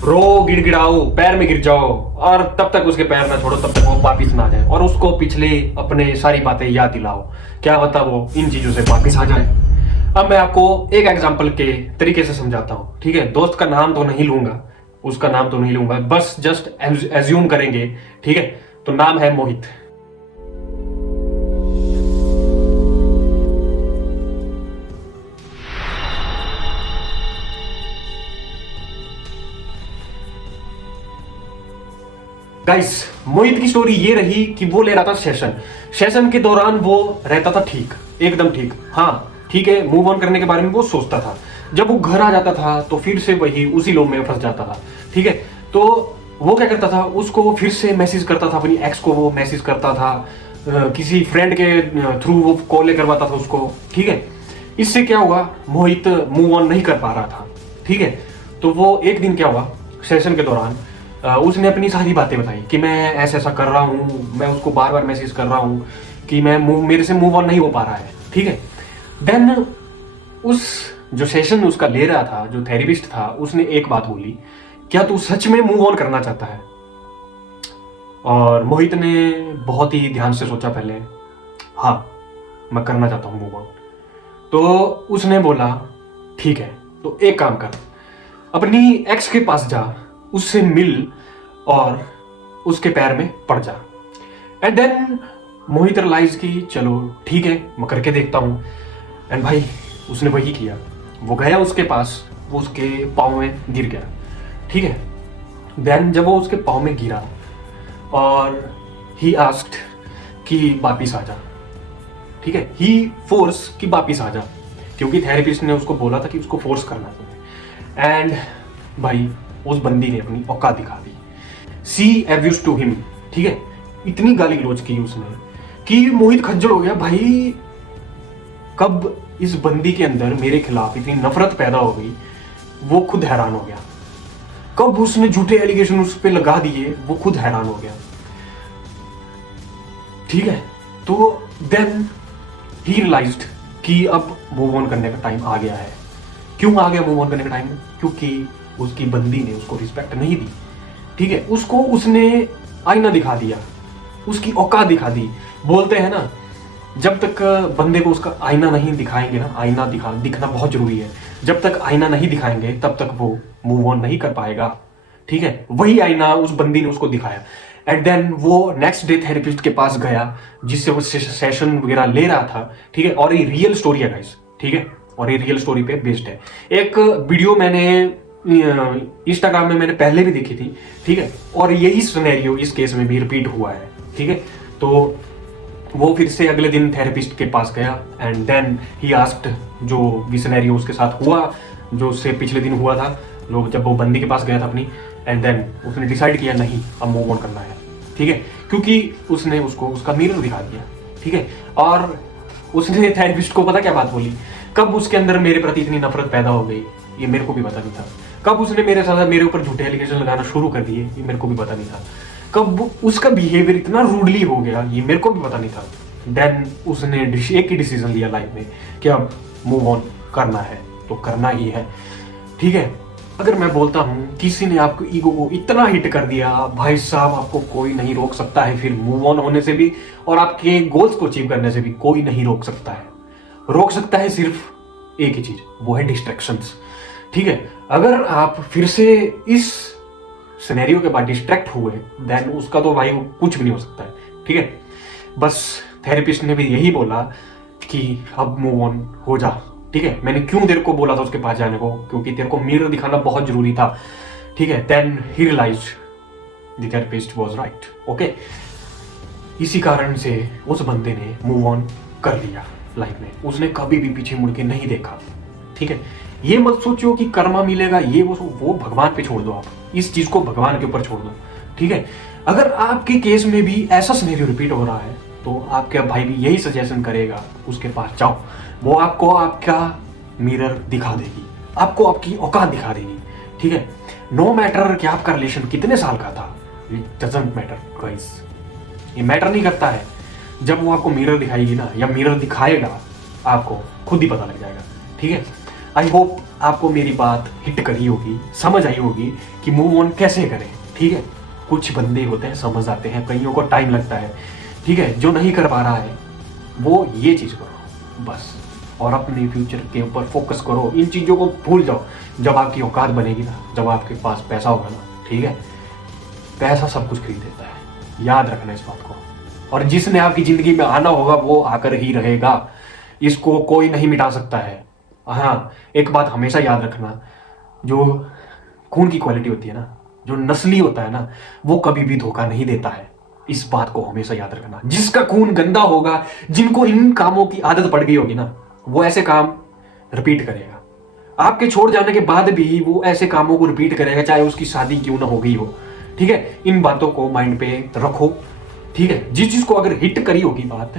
रो, गिड़गिड़ाओ, पैर में गिर जाओ और तब तक उसके पैर ना छोड़ो, तब तक वो वापिस ना आ जाए और उसको पिछले अपने सारी बातें याद दिलाओ। क्या बता वो इन चीजों से वापिस आ जाए। अब मैं आपको एक एग्जांपल के तरीके से समझाता हूँ, ठीक है। दोस्त का नाम तो नहीं लूंगा, उसका नाम तो नहीं लूंगा, बस जस्ट एज्यूम करेंगे, ठीक है। तो नाम है मोहित। गाइस, मोहित की स्टोरी ये रही कि वो ले रहा था सेशन के दौरान वो रहता था ठीक, एकदम ठीक, हाँ ठीक है, मूव ऑन करने के बारे में वो सोचता था। जब वो घर आ जाता था तो फिर से वही उसी लोभ में फंस जाता था, ठीक है। तो वो क्या करता था, उसको फिर से मैसेज करता था, अपनी एक्स को वो मैसेज करता था, किसी फ्रेंड के थ्रू वो कॉल करवाता था उसको, ठीक है। इससे क्या हुआ, मोहित मूव ऑन नहीं कर पा रहा था, ठीक है। तो वो एक दिन क्या हुआ, सेशन के दौरान उसने अपनी सारी बातें बताई कि मैं ऐसा ऐसा कर रहा हूँ, मैं उसको बार बार मैसेज कर रहा हूँ कि मेरे से मूव ऑन नहीं हो पा रहा है, ठीक है। देन उस जो सेशन उसका ले रहा था, जो थेरेपिस्ट था, उसने एक बात बोली, क्या तू सच में मूव ऑन करना चाहता है? और मोहित ने बहुत ही ध्यान से सोचा पहले, हाँ मैं करना चाहता हूँ मूव ऑन। तो उसने बोला ठीक है, तो एक काम कर, अपनी एक्स के पास जा, उससे मिल और उसके पैर में पड़ जा। एंड देन मोहित रियलाइज की चलो ठीक है, मैं करके देखता हूं। एंड भाई उसने वही किया, वो गया उसके पास, वो उसके पाँव में गिर गया, ठीक है। देन जब वो उसके पाँव में गिरा और ही आस्क्ड कि वापिस आ जा, ठीक है, ही फोर्स कि वापिस आ जा, क्योंकि थेरेपिस्ट ने उसको बोला था कि उसको फोर्स करना है। एंड भाई उस बंदी ने अपनी औकात दिखा दी, सी एब्यूज टू हिम, ठीक है। इतनी गाली गलौज की उसने कि मोहित खज्जल हो गया। भाई कब इस बंदी के अंदर मेरे खिलाफ इतनी नफरत पैदा हो गई, वो खुद हैरान हो गया। कब उसने झूठे एलिगेशन उस पर लगा दिए, वो खुद हैरान हो गया, ठीक है। तो देन ही रियलाइज्ड कि अब मूव ऑन करने का टाइम आ गया है। क्यों आ गया मूव ऑन करने का टाइम? क्योंकि उसकी बंदी ने उसको रिस्पेक्ट नहीं दी, ठीक है। उसको उसने आईना दिखा दिया, उसकी औकात दिखा दी। बोलते हैं ना, जब तक बंदे को उसका आईना नहीं दिखाएंगे ना, आईना दिखना बहुत जरूरी है। जब तक आईना नहीं दिखाएंगे तब तक वो मूव ऑन नहीं कर पाएगा, ठीक है। वही आईना उस बंदी ने उसको दिखाया। एंड देन वो नेक्स्ट डे थेरेपिस्ट के पास गया, जिससे वो सेशन वगैरह ले रहा था, ठीक है। और ये रियल स्टोरी है गाइस, ठीक है, और ये रियल स्टोरी पे बेस्ड है। एक वीडियो मैंने इंस्टाग्राम में मैंने पहले भी देखी थी, ठीक है, और यही सिनेरियो इस केस में भी रिपीट हुआ है, ठीक है। तो वो फिर से अगले दिन थेरेपिस्ट के पास गया एंड देन ही आस्क्ड, जो भी सिनेरियो उसके साथ हुआ, जो उससे पिछले दिन हुआ था, लोग जब वो बंदी के पास गया था अपनी, एंड देन उसने डिसाइड किया नहीं अब मूव ऑन करना है, ठीक है, क्योंकि उसने उसको उसका मिरर दिखा दिया, ठीक है। और उसने थेरेपिस्ट को पता क्या बात बोली, कब उसके अंदर मेरे प्रति इतनी नफरत पैदा हो गई ये मेरे को भी पता नहीं था। कब उसने मेरे ऊपर झूठे एलिगेशन लगाना शुरू कर दिए ये मेरे को भी पता नहीं था। कब उसका बिहेवियर इतना रूडली हो गया ये मेरे को भी पता नहीं था। देन उसने एक ही डिसीजन लिया लाइफ में कि अब मूव ऑन करना है तो करना ही है, ठीक है। अगर मैं बोलता हूँ किसी ने आपको ईगो को इतना हिट कर दिया, भाई साहब आपको कोई नहीं रोक सकता है फिर मूव ऑन होने से भी, और आपके गोल्स को अचीव करने से भी कोई नहीं रोक सकता है। रोक सकता है सिर्फ एक ही चीज, वो है डिस्ट्रैक्शंस, ठीक है। अगर आप फिर से इस सिनेरियो के बाद डिस्ट्रैक्ट हुए देन उसका तो भाई कुछ भी नहीं हो सकता है, ठीक है। बस थेरेपिस्ट ने भी यही बोला कि अब मूव ऑन हो जा, ठीक है। मैंने क्यों तेरे को बोला था उसके पास जाने को, क्योंकि तेरे को मिरर दिखाना बहुत जरूरी था, ठीक है। Then he realised the therapist was right, okay. इसी कारण से उस बंदे ने मूव ऑन कर लिया लाइफ में, उसने कभी भी पीछे मुड़ के नहीं देखा, ठीक है। ये मत सोचो कि कर्मा मिलेगा, ये वो भगवान पे छोड़ दो, आप इस चीज को भगवान के ऊपर छोड़ दो, ठीक है। अगर आपके केस में भी ऐसा सिनेरियो रिपीट हो रहा है तो आपका भाई भी यही सजेशन करेगा, उसके पास जाओ, वो आपको आपका मिरर दिखा देगी, आपको आपकी औकात दिखा देगी, ठीक है। नो मैटर कि आपका रिलेशन कितने साल का था, इट डजंट मैटर गाइस, ये मैटर नहीं करता है। जब वो आपको मिरर दिखाएगी ना, या मिरर दिखाएगा, आपको खुद ही पता लग जाएगा, ठीक है। आई होप आपको मेरी बात हिट करी होगी, समझ आई होगी कि मूव ऑन कैसे करें। ठीक है, कुछ बंदे होते हैं समझ आते हैं, कईयों को टाइम लगता है। ठीक है, जो नहीं कर पा रहा है वो ये चीज करो बस, और अपने फ्यूचर के ऊपर फोकस करो। इन चीजों को भूल जाओ। जब आपकी औकात बनेगी ना, जब आपके पास पैसा होगा ना, ठीक है, पैसा सब कुछ खरीद देता है, याद रखना इस बात को। और जिसने आपकी जिंदगी में आना होगा वो आकर ही रहेगा, इसको कोई नहीं मिटा सकता है। हाँ, एक बात हमेशा याद रखना, जो खून की क्वालिटी होती है ना, जो नस्ली होता है ना, वो कभी भी धोखा नहीं देता है। इस बात को हमेशा याद रखना। जिसका खून गंदा होगा, जिनको इन कामों की आदत पड़ गई होगी ना, वो ऐसे काम रिपीट करेगा। आपके छोड़ जाने के बाद भी वो ऐसे कामों को रिपीट करेगा, चाहे उसकी शादी क्यों ना हो गई हो। ठीक है, इन बातों को माइंड पे रखो। ठीक है, जिस चीज को अगर हिट करी होगी बात,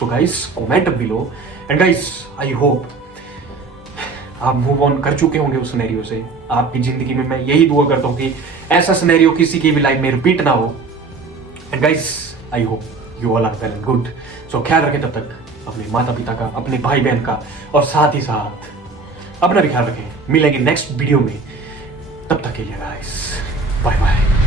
so guys comment below. And guys I hope आप मूव ऑन कर चुके होंगे उस सिनेरियो से। आपकी जिंदगी में मैं यही दुआ करता हूं कि ऐसा सिनेरियो किसी की भी लाइफ में रिपीट ना हो। And guys I hope you all are well and good. So ख्याल रखें तब तक अपने माता पिता का, अपने भाई बहन का, और साथ ही साथ अपना भी ख्याल रखें। मिलेंगे नेक्स्ट वीडियो में, तब तक के लिए गाइस बाय बाय।